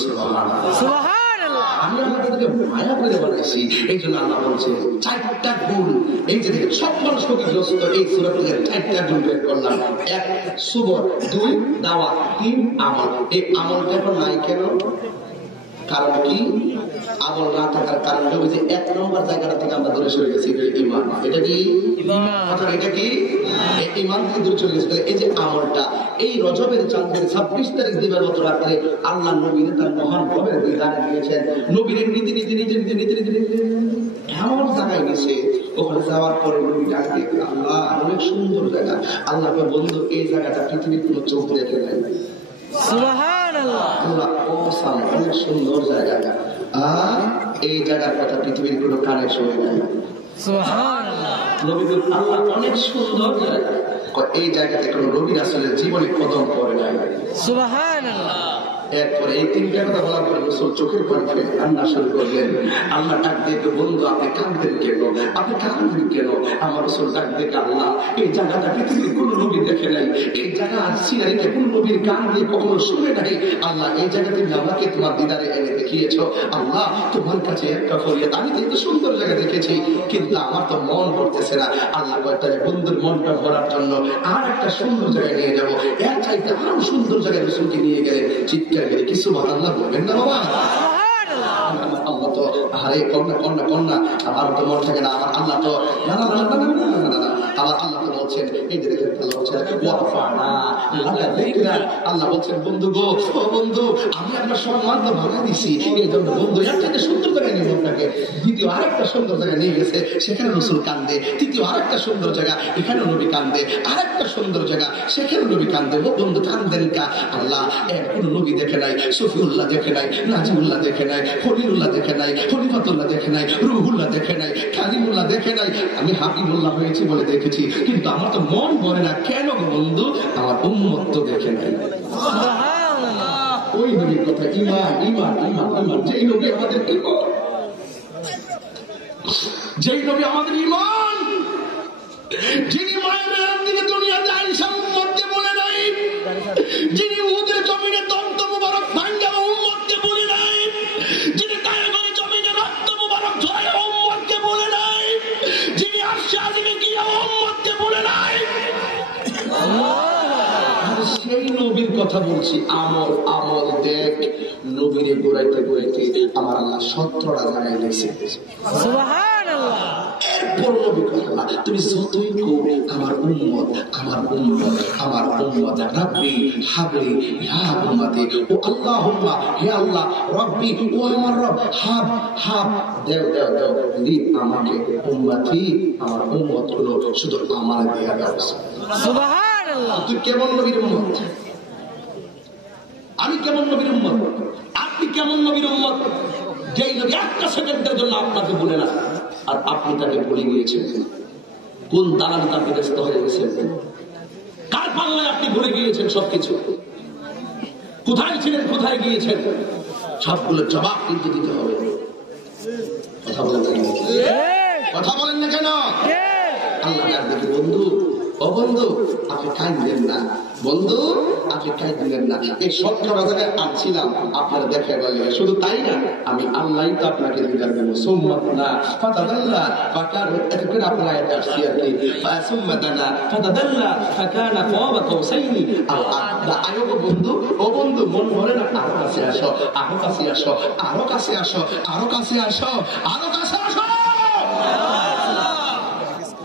সুবহানাল্লাহ। আমি আপনাদেরকে মায়া করে বানাইছি। এই জন্য আল্লাহ বলছে 4টা গুণ। এই যে দেখেন সব মানুষ ক্ষতিগ্রস্ত, এই সূরা থেকে 4টা গুণ বের করলাম। 1 সুবর, 2 দাওয়া, 3 আমল। এই আমলটা এখন নাই কেন? কারণ কি? আমল না থাকার কারণ হলো যে 1 নম্বর জায়গাটা থেকে আমরা দূরে সরে গেছি, ঈমান। এটা কি কথা? এটা কি ঈমান থেকে দূরে চলে গেছে। এই যে আমলটা, এই রজবের চাঁদের 26 তারিখ দিনের মতো রাতে আল্লাহ নবীর তার মহান রবের বিধানে দিয়েছেন। নবীর নীতি এমন জায়গায় গেছে, ওখানে যাওয়ার পরে নবী ডাকে, আল্লাহ অনেক সুন্দর জায়গা। আল্লাহকে বন্ধু, এই জায়গাটা পৃথিবীর কোনো চোখ দেখে নাই। অনেক সুন্দর জায়গা, আর এই জায়গার কথা পৃথিবীর কোনো কানে শোনে নাই। আল্লাহ অনেক সুন্দর জায়গা, এই জায়গাতে কোনো নবী রাসূলের জীবনে কদম পড়ে নাই। এরপরে এই 3টা কথা বলার পরে রাসূল চোখের পানি ফেলে কান্না শুরু করলেন। আল্লাহ ডাক দিয়ে, বন্ধু আপনি কাঁদতেন কেন? আপনি কাঁদতেন কেন? আমার রাসূল ডাক দিয়ে, আল্লাহ এই জায়গাটা পৃথিবীর কোনো নবী দেখে নাই, এই জায়গা সিনারিতে কোনো নবীর গান দিয়ে কখনো শুনে নাই। আল্লাহ এই জায়গাতে আমাকে তোমার দিদারে এনে দেখিয়েছো। আল্লাহ তোমার কাছে একটা ফরিয়াদ, আমি তো এত সুন্দর জায়গা দেখেছি, কিন্তু আমার তো মন করতেছে না। আল্লাহ কয়েকটা বন্ধুর মনটা ভরার জন্য আর একটা সুন্দর জায়গায় নিয়ে যাবো। এর চাইতে আরো সুন্দর জায়গায় রাসূলকে নিয়ে গেলেন। চিৎকার করে কি সুবহানাল্লাহ বলবেন না বাবা? আল্লাহ তো আরে কন্যা আমার তো মন থাকে না। আমার আল্লাহ তো না আমার আল্লাহ তো বলছেন, এই যে দেখেন আল্লাহ বলছেন আল্লাহ বলছেন, বন্ধু গো, ও বন্ধু আমি আপনার সম্মান তো ভাঙা দিছি, এই জন্য বন্ধু এর থেকে সুন্দর জায়গায় নিয়ে আপনাকে দ্বিতীয় আরেকটা সুন্দর জায়গায় নিয়ে গেছে, সেখানে রাসূল কান্দে। তৃতীয় আরেকটা সুন্দর জায়গা, এখানে নবী কান্দে। আরেকটা সুন্দর জায়গা, সেখানে নবী কান্দে। ও বন্ধু কান্দেন কা? আল্লাহ কোন নবী দেখে নাই, সফিউল্লাহ দেখে নাই, নাজিউল্লাহ দেখে নাই, খলিলুল্লাহ দেখে নাই, খলিফাতুল্লাহ দেখে নাই, রুহুল্লাহ দেখে নাই, কালিমুল্লাহ দেখে নাই। আমি হাবিবুল্লাহ হয়েছি বলে দেখেছি, কিন্তু আমার তো মন ভরে না। কেন গো বন্ধু? আমার উম্মত তো দেখে নাই। ওই নবীর কথা, ঈমান ঈমান ঈমান ঈমান। যেই নবী আমাদের ঈমান, যেই নবী আমাদের ঈমান, যিনি মায়ের দিকে দুনিয়াতে আইসা উম্মতকে বলে নাই, যিনি উহুদের জমিনে দন্ত মুবারক ভাঙ্গা উম্মতকে বলে নাই, যিনি তায়েফের জমিনে রক্ত মুবারক ঝরায় উম্মতকে বলে নাই, যিনি আরশে আজিমে গিয়ে উম্মতকে বলে নাই, সেই নবীর কথা বলছি। আমল আমল দেখ, নবীরে গোড়াইতে গোড়াইতে আমার আল্লাহ 17টা জায়গায় গেছে। সুবহানাল্লাহ। এরপর নবী কথা, তুমি যতই কো আমার উম্মত আমার উম্মত আমার উম্মত, রাব্বি হাবলি ইয়া উম্মতি, ও আল্লাহুম্মা হে আল্লাহ, রাব্বি ও আমার রব, হাব হাব দেও দেও দেও দি আমাকে উম্মতি, আমার উম্মত গুলো শুধু আমার দিয়া দাও। সুবহানাল্লাহ। তুই কেমন নবীর উম্মত? আমি কেমন নবীর উম্মত? আপনি কেমন নবীর উম্মত? যেই নবী একটা সেকেন্ডের জন্য আপনাকে বলে না, আর আপনি তাকে ভুলে গিয়েছেন। কোন দালালি তাকে ব্যস্ত হয়ে গেছেন? কার পাল্লায় আপনি ভুলে গিয়েছেন সবকিছু? কোথায় ছিলেন, কোথায় গিয়েছেন? সবগুলো জবাব কিন্তু দিতে হবে। কথা বলেন না কেন? কথা বলেন না কেন? আল্লাহ দেখে, বন্ধু ও বন্ধু আপনি কাঁদলেন না, বন্ধু আপনি কাঁদলেন না। এই 17টা জায়গায় আনছিলাম আপনারা দেখে বললেন। শুধু তাই না, আমি আল্লাহ তো আপনাকে দিদার দেবো। সুম্মাদানা ফাতাদাল্লা ফাকার, এত করে আপনারা এটা আসছি আর কি। সুম্মাদানা ফাতাদাল্লা ফাকানা কাবা কাউসাইনি। আল্লাহ আয়ো বন্ধু, ও বন্ধু মন ভরে না, আরো কাছে আসো, আরো কাছে আসো, আরো কাছে আসো, আরো কাছে আসো, আরো কাছে আসো।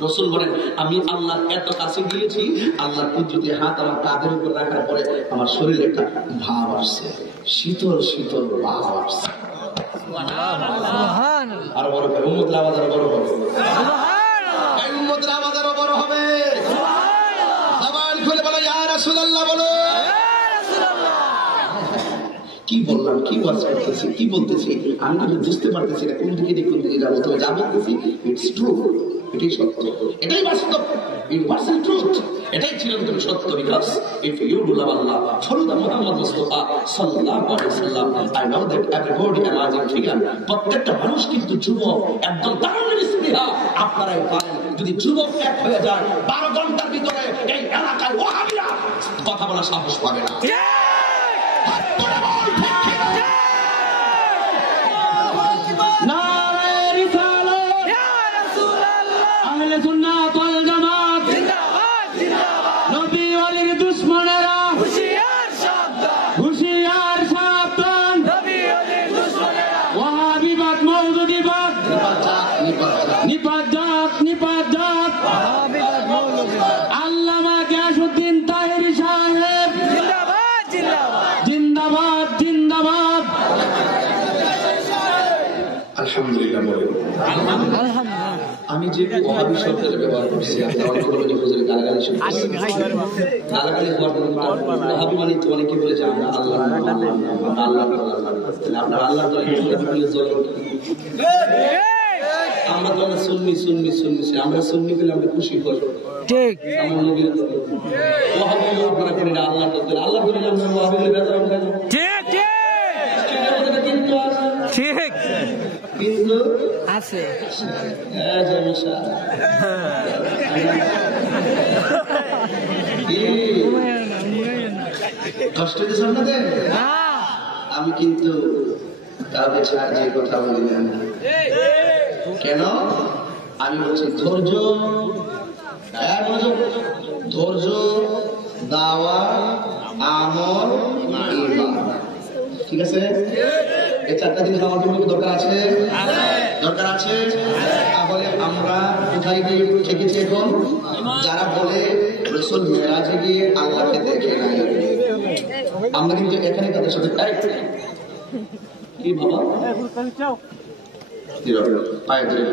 রাসূল বলেন, আমি আল্লাহর এত কাছে গিয়েছি, আল্লাহর কুদরতি হাত আমার কাঁধের উপর রাখার পরে আমার শরীরে একটা ভাব আসছে, শীতল শীতল ভাব আসছে। সুবহানাল্লাহ। আর বড় হবে উম্মতের আওয়াজ, আর বড় হবে। সুবহানাল্লাহ। এই উম্মতের আওয়াজ আর বড় হবে। সুবহানাল্লাহ। জবান খুলে বলো ইয়া রাসূলুল্লাহ, বলো ইয়া রাসূলুল্লাহ। কি বললাম, কি ওয়াজ করতেছি, কি বলতেছি আমি কিন্তু বুঝতে পারতেছি না কোন দিকে যাবো। তবে যা বলতেছি ইটস ট্রু, এটাই সত্য, এটাই বাস্তব, ইউনিভার্সাল ট্রুথ, এটাই চিরন্তন সত্য। Because if you do love Allah, follow the Muhammad Mustafa সাল্লাল্লাহু আলাইহি ওয়াসাল্লাম, I know that everybody amazing figure, প্রত্যেকটা মানুষ কিন্তু যুবক, একদম দারুণ স্পৃহা। আপনারাই পারেন, যদি যুবক এক হয়ে যায় 12 ঘন্টার ভিতরে এই এলাকায় ওয়াহাবিরা কথা বলার সাহস পাবে না। আলহামদুলিল্লাহ বলে আমি যে ওহাবি শব্দটা ব্যবহার করছি গালাগালি ওহাবি মানে তো অনেকে বলে যে আমরা আল্লাহ আপনার আল্লাহ আমরা তো সুন্নি সুন্নি সুন্নি আমরা সুন্নি বলে আমরা খুশি করি ঠিক আমার নবীর ওহাবি লোক মনে করি না আল্লাহ আল্লাহ বলে আমরা ওহাবি বলে বেজার ঠিক ঠিক কিন্তু আছে কষ্ট দিয়েছেন আপনাদের আমি কিন্তু কাউকে ছাড় যে কথা বলি না কেন আমি বলছি ধৈর্য ধৈর্য দাওয়া আমল ঈমান ঠিক আছে এই চারটা জিনিস আমার জন্য দরকার আছে দরকার আছে তাহলে আমরা কোথায় গিয়ে ঠেকেছি এখন যারা বলে রাসূল মেরাজে গিয়ে আল্লাহকে দেখে নাই আমরা কিন্তু এখানে তাদের সাথে কি বাবা পায়ে ধরে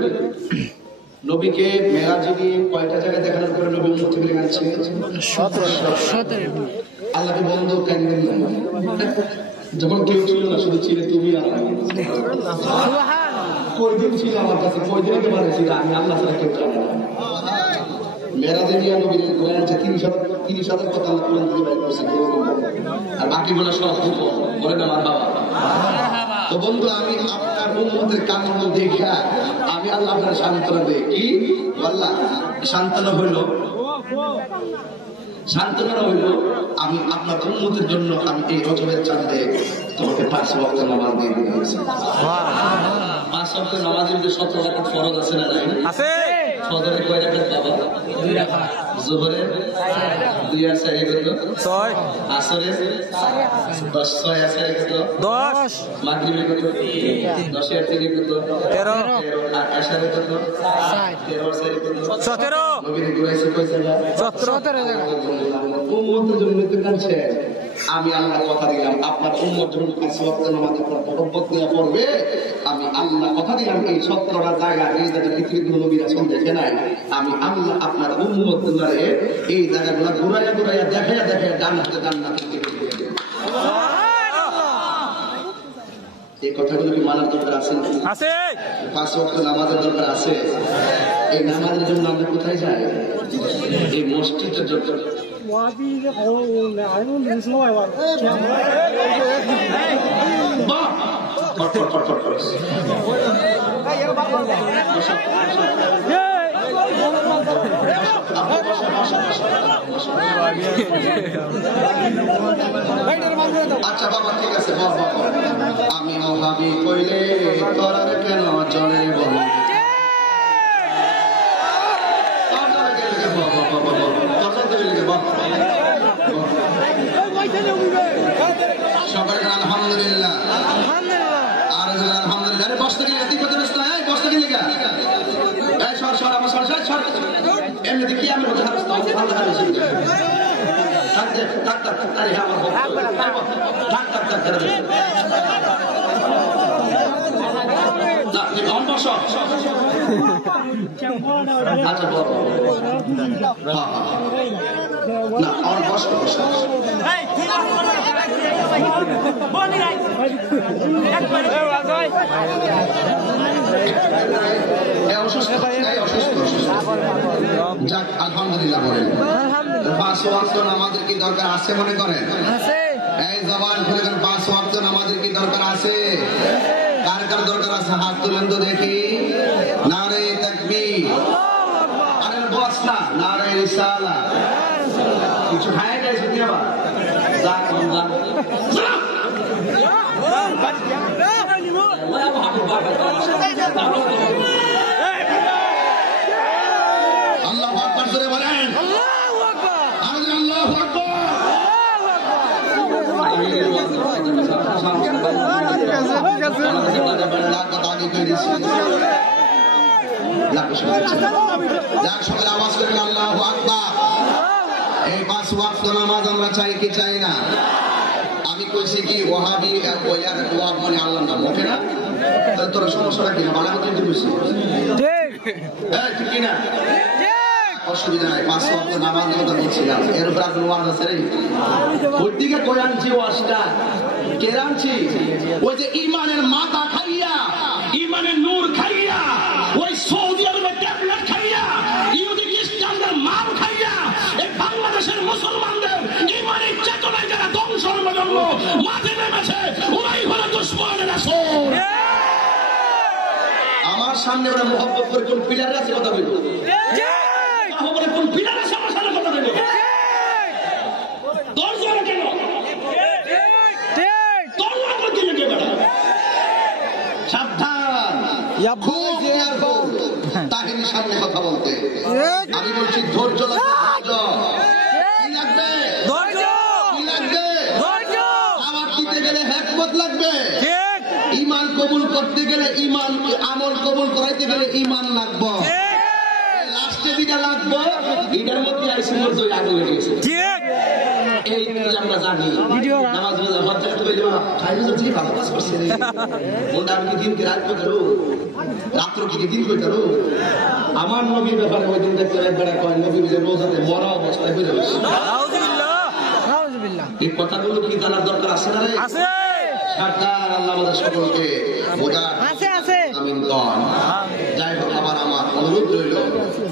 নবীকে মেরাজে গিয়ে কয়টা জায়গায় দেখানোর পরে নবী উম্মত থেকে গেছে 17 আল্লাহকে বন্ধ কেন যখন কেউ ছিল না শুধু ছিল তুমি আর আমি কয়দিন ছিল আমার কাছে কয়দিন আগে বাড়াইছি আমি আল্লাহ ছাড়া কেউ জানি না মেরাজে নিয়ে নবীর গোয়ান যে 30,000 কথা আল্লাহ কোরআন থেকে বাইর করছে আর বাকিগুলো সব বলেন আমার বাবা তো বন্ধু আমি আপনার উম্মতের কান্না দেখা আমি আল্লাহ আপনার সান্ত্বনা দেই কি আল্লাহ সান্ত্বনা হইল আমি আপনার উম্মতের জন্য আমি এই রজবের চাঁদে তোমাকে 5 ওয়াক্ত নামাজ দিয়ে দিয়েছি 5 ওয়াক্ত নামাজের মধ্যে 17 রাকাত ফরজ আছে না নাই আছে ফজরে কয় রাকাত বাবা 2 রাকাত যোহরে 2 আর 4 কত 6 আসরে 10 6 আছে কত 10 মাগরিবে কত 10 আর 3 কত 13 আর আশারে কত 13 আর 4 কত 17 নবীর গুরাইছে কয় জায়গা 17 জায়গা উম্মতের জন্য তো কাছে আমি আল্লাহ কথা দিলাম আপনার উম্মত যখন 5 ওয়াক্ত নামাজের পর তওবাত দেয়া পড়বে আমি আল্লাহ কথা দিলাম এই 17টা জায়গা এই জায়গা পৃথিবীর নবী রাসূল দেখে নাই আমি আল্লাহ আপনার উম্মতগুলোরে এই জায়গাগুলো ঘুরাইয়া দেখাইয়া জান্নাতে দিয়ে দেব এই কথাগুলো কি মানার দরকার আছে 5 ওয়াক্ত নামাজের দরকার আছে এই নামাজের জন্য আমরা কোথায় যাই এই মসজিদের জন্য আচ্ছা বাবা ঠিক আছে আমি ওহাবি কইলে তোরার কেন জলে বল সবাই আলহামদুলিল্লাহ আর আলহামদুলিল্লাহ বসতে গেলে বসতে গেলে সর আমার সর এমনি কি আমি আলহামদুলিল্লাহ বলেন 5 ওয়াক্ত নামাজের কি দরকার আছে মনে করেন এই জবান খুলে 5 ওয়াক্ত নামাজের কি দরকার আছে কার কার দরকার আছে হাত তুলেন তো দেখি নারে তাকবীর আরে বস না নারে রিসালাত কিছু খায় গেছে কি আবার যাক রমজান আল্লাহু আকবার জোরে বলেন আল্লাহু আকবার আল্লাহু আকবার আওয়াজ করেন আল্লাহু আকবার এই 5 ওয়াক্ত নামাজ আমরা চাই কি চাই না আমি কইছি কি ওয়াহাবি মানে আল্লাহর নাম ওঠে না তোর সমস্যাটা কি বানা কথা বলছি ঠিক কিনা অসুবিধা নাই 5 ওয়াক্ত নামাজের কথা বলছিলাম এর উপর কোনো ওয়াজ আছে রে ওই দিকে কই আনছি ওয়াজটা কে আনছি ওই যে ইমানের মাথা খাইয়া ইমানের নূর খাইয়া ওই সৌদি আরবের ট্যাবলেট খাইয়া ইহুদি খ্রিস্টানদের মার খাইয়া এই বাংলাদেশের মুসলমানদের ইমানের চেতনায় যারা ধ্বংসের জন্য মাঠে নেমেছে ওরাই হলো দুশমনের আসর। আমার সামনে ওরা মোহাব্বত করে কোন পিলার আছে কথা বলবো কোন পিলার আছে আমার সামনে কথা বলবো তোর জোরে কেন তোর নাম কি লেগে বেড়া সাবধান তাহিনীর সামনে কথা বলতে আমি বলছি ধৈর্য লাগবে আমার দিতে গেলে হিকমত লাগবে ঈমান কবুল করতে গেলে ঈমান আমল কবুল করাইতে গেলে ঈমান লাগবে লাস্টে দিটা লাগবে এটার মধ্যে আইসি মধ্যে আগে হয়ে গেছে ঠিক এই আমরা জানি নামাজ রোজা হজ জাকাত কইলে খাইলে তো ঠিক ভালো কাজ করছে রে ওটা আমি দিন কি রাত করো রাত্র কি দিন কইতারো আমার নবীর ব্যাপারে ওই দিন দেখতে একবার কয় নবী যে রোজাতে মরা অবস্থায় হয়ে যাবে নাউযুবিল্লাহ নাউযুবিল্লাহ এই কথাগুলো কি জানার দরকার আছে না রে আছে সরকার আল্লাহ আমাদের সকলকে বোঝার আছে আমিন কোন যাই হোক আবার আমার অনুরোধ রইল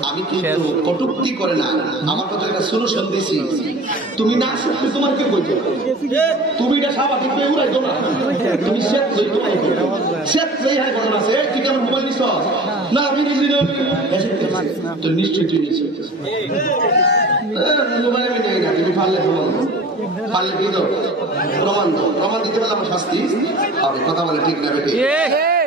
আমি কিন্তু কটূক্তি করে না আমার কথা একটা সলিউশন দিছি তুমি না শিখলে তোমার কি কইতো তুমি এটা স্বাভাবিক ভাবে উড়াই দাও না তুমি সেট লই তোমার সেট লই হয় কথা আছে তুই কেমন মোবাইল নিছ না আমি নিজে তো নিশ্চয় তুই নিছ মোবাইল আমি নেই না তুমি পারলে পারলে কি দাও প্রমাণ দিতে পারলে আমার শাস্তি হবে কথা বলে ঠিক না বেটি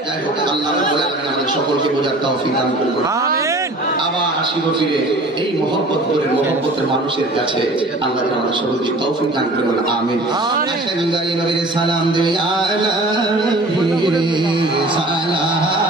যাই হোক আল্লাহ বলে আমাদের সকলকে বোঝার তৌফিক দান করুন আমিন আবার আসিব ফিরে এই মহব্বত করে মহব্বতের মানুষের কাছে আল্লাহ আমাদের সকলকে তৌফিক দান করুন আমিন আশা নবীর সালাম দেই আলা সালাম